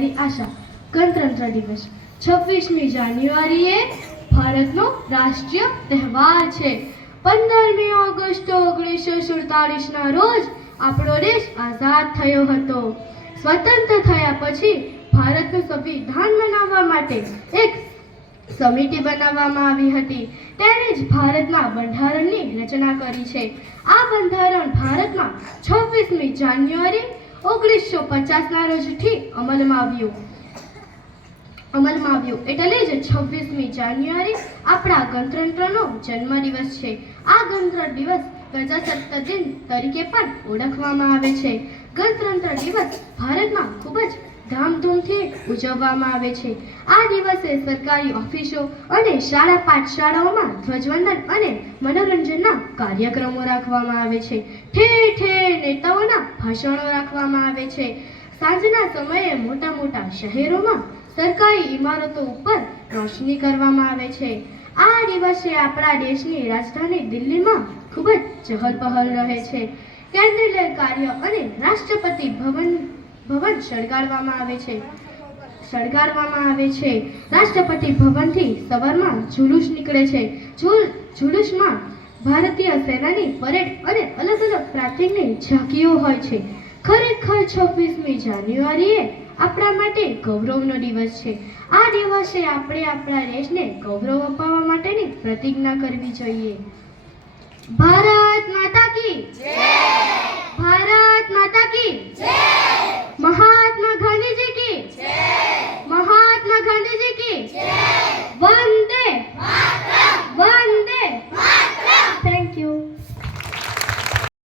અમારી આશા. ગણતંત્ર દિવસ 26મી જાન્યુઆરીએ ભારતનો રાષ્ટ્રીય તહેવાર છે. 15મી ઓગસ્ટ 1947ના રોજ આપણો દેશ આઝાદ થયો હતો. સ્વતંત્ર થયા પછી ભારતનું સંવિધાન બનાવવા માટે એક સમિતિ બનાવવામાં આવી હતી. તેણે જ ભારતના બંધારણની રચના કરી છે. આ બંધારણ ભારતમાં 26મી જાન્યુઆરી 1950ના રોજથી અમલમાં આવ્યું. એટલે જ 26મી જાન્યુઆરી આપણા ગણતંત્રનો જન્મદિવસ છે. આ ગણતંત્ર દિવસ પ્રજાસત્તાક દિન તરીકે પણ ઓળખવામાં આવે છે. ગણતંત્ર દિવસ ભારતમાં ખૂબ જ ધામધૂમથી ઉજવવામાં આવે છે. આ દિવસે સરકારી ઓફિસો અને શાળા પાઠશાળાઓમાં ધ્વજવંદન અને મનોરંજનના કાર્યક્રમો રાખવામાં આવે છે. ઠેર ઠેર નેતાઓના ભાષણો રાખવામાં આવે છે. સાંજના સમયે મોટા મોટા શહેરોમાં સરકારી ઇમારતો ઉપર રોશની કરવામાં આવે છે. આ દિવસે આપણા દેશની રાજધાની દિલ્હીમાં ખૂબ જ ચહલપહલ રહે છે. કેન્દ્રીય કાર્ય અને રાષ્ટ્રપતિ ભવન શણગારવામાં આવે છે. રાષ્ટ્રપતિ ભવનથી સવારમાં જુલુસ નીકળે છે. જુલુસમાં ભારતીય સેનાની પરેડ અને અલગ અલગ પ્રાંતિકની ઝાંકીઓ હોય છે. ખરેખર 26મી જાન્યુઆરીએ આપણા માટે ગૌરવનો દિવસ છે. આ દિવસે આપણે આપણા દેશને ગૌરવ અપાવવા માટેની પ્રતિજ્ઞા કરવી જોઈએ. ભારત માતા કી જય! ભારત માતા કી જય!